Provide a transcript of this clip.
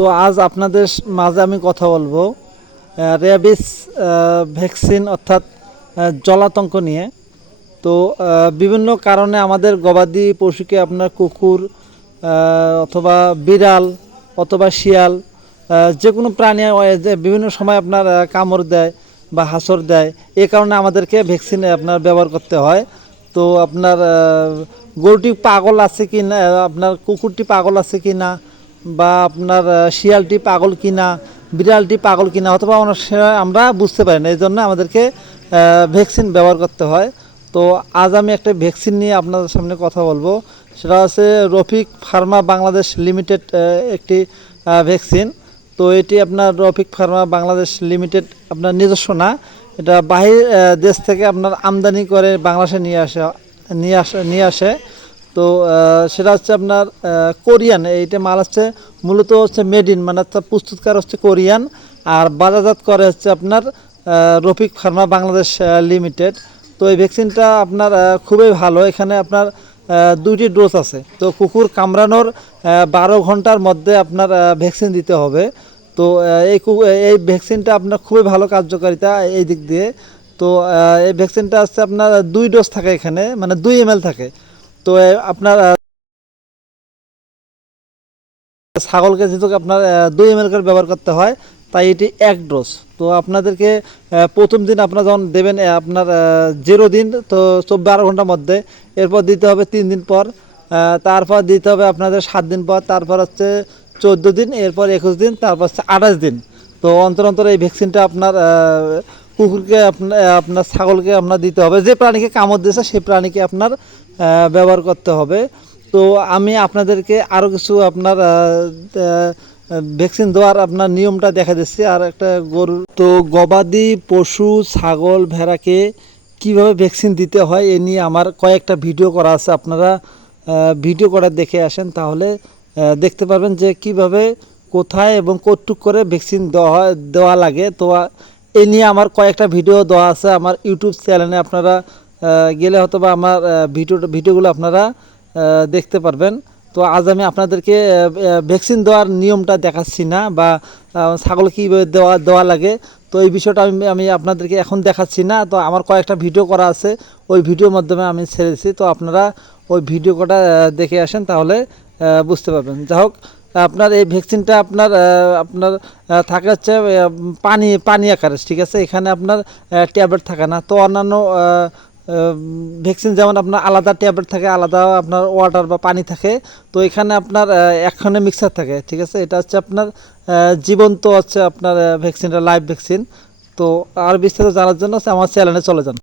তো আজ আপনাদের মাঝে আমি কথা বলবো র্যাবিস ভ্যাকসিন অর্থাৎ জলাতঙ্ক নিয়ে। তো বিভিন্ন কারণে আমাদের গবাদি পশুকে আপনার কুকুর অথবা বিড়াল অথবা শিয়াল যে কোনো প্রাণী যে বিভিন্ন সময় আপনার কামড় দেয় বা হাঁচড় দেয়, এই কারণে আমাদেরকে ভ্যাকসিন আপনার ব্যবহার করতে হয়। তো আপনার গরুটি পাগল আছে কি না, আপনার কুকুরটি পাগল আছে কি না, বা আপনার শিয়ালটি পাগল কি না, বিড়ালটি পাগল কি না, অথবা অনেক সময় আমরা বুঝতে পারি না, এই জন্য আমাদেরকে ভ্যাকসিন ব্যবহার করতে হয়। তো আজ আমি একটা ভ্যাকসিন নিয়ে আপনাদের সামনে কথা বলবো। সেটা হচ্ছে রফিক ফার্মা বাংলাদেশ লিমিটেড একটি ভ্যাকসিন। তো এটি আপনার রফিক ফার্মা বাংলাদেশ লিমিটেড আপনার নিজস্ব না, এটা বাহির দেশ থেকে আপনার আমদানি করে বাংলাদেশে নিয়ে আসে। তো সেটা হচ্ছে আপনার কোরিয়ান, এইটা মাল হচ্ছে মূলত হচ্ছে মেড ইন, মানে প্রস্তুতকার হচ্ছে কোরিয়ান, আর বাজারজাত করে হচ্ছে আপনার রফিক ফার্মা বাংলাদেশ লিমিটেড। তো এই ভ্যাকসিনটা আপনার খুবই ভালো। এখানে আপনার দুইটি ডোজ আছে। তো কুকুর কামড়ানোর 12 ঘন্টার মধ্যে আপনার ভ্যাকসিন দিতে হবে। তো এই ভ্যাকসিনটা আপনার খুবই ভালো কার্যকারিতা এই দিক দিয়ে। তো এই ভ্যাকসিনটা হচ্ছে আপনার 2 ডোজ থাকে, এখানে মানে 2 ml থাকে। তো আপনার ছাগলকে যেহেতু আপনার 2 ml করে ব্যবহার করতে হয়, তাই এটি 1 ডোজ। তো আপনাদেরকে প্রথম দিন আপনারা যখন দেবেন আপনার 0 দিন, তো 12 ঘন্টার মধ্যে, এরপর দিতে হবে 3 দিন পর, তারপর দিতে হবে আপনাদের 7 দিন পর, তারপর হচ্ছে 14 দিন, এরপর 21 দিন, তারপর হচ্ছে 28 দিন। তো অন্তর অন্তর এই ভ্যাকসিনটা আপনার কুকুরকে আপনার ছাগলকে আপনার দিতে হবে, যে প্রাণীকে কামড় দিয়েছে সেই প্রাণীকে আপনার ব্যবহার করতে হবে। তো আমি আপনাদেরকে আরও কিছু আপনার ভ্যাকসিন দেওয়ার আপনার নিয়মটা দেখা দিচ্ছি। আর একটা গরুর তো গবাদি পশু ছাগল ভেড়াকে কিভাবে ভ্যাকসিন দিতে হয় এ নিয়ে আমার কয়েকটা ভিডিও করা আছে। আপনারা ভিডিও করা দেখে আসেন, তাহলে দেখতে পারবেন যে কিভাবে কোথায় এবং কতটুক করে ভ্যাকসিন দেওয়া লাগে। তো এ নিয়ে আমার কয়েকটা ভিডিও দেওয়া আছে আমার ইউটিউব চ্যানেলে। আপনারা গেলে হয়তো বা আমার ভিডিওগুলো আপনারা দেখতে পারবেন। তো আজ আমি আপনাদেরকে ভ্যাকসিন দেওয়ার নিয়মটা দেখাচ্ছি না, বা ছাগল কীভাবে দেওয়া লাগে, তো এই বিষয়টা আমি আপনাদেরকে এখন দেখাচ্ছি না। তো আমার কয়েকটা ভিডিও করা আছে, ওই ভিডিওর মাধ্যমে আমি ছেড়েছি। তো আপনারা ওই ভিডিও কটা দেখে আসেন, তাহলে বুঝতে পারবেন। যাই হোক, আপনার এই ভ্যাকসিনটা আপনার আপনার থাকে হচ্ছে পানি আকারে, ঠিক আছে। এখানে আপনার ট্যাবলেট থাকে না। তো অন্যান্য ভ্যাকসিন যেমন আপনার আলাদা ট্যাবলেট থাকে, আলাদা আপনার ওয়াটার বা পানি থাকে। তো এখানে আপনার একখানে মিক্সার থাকে, ঠিক আছে। এটা হচ্ছে আপনার জীবন্ত হচ্ছে আপনার ভ্যাকসিনটা লাইভ ভ্যাকসিন। তো আর বিস্তারিত জানার জন্য আমার চ্যানেলে চলে যান।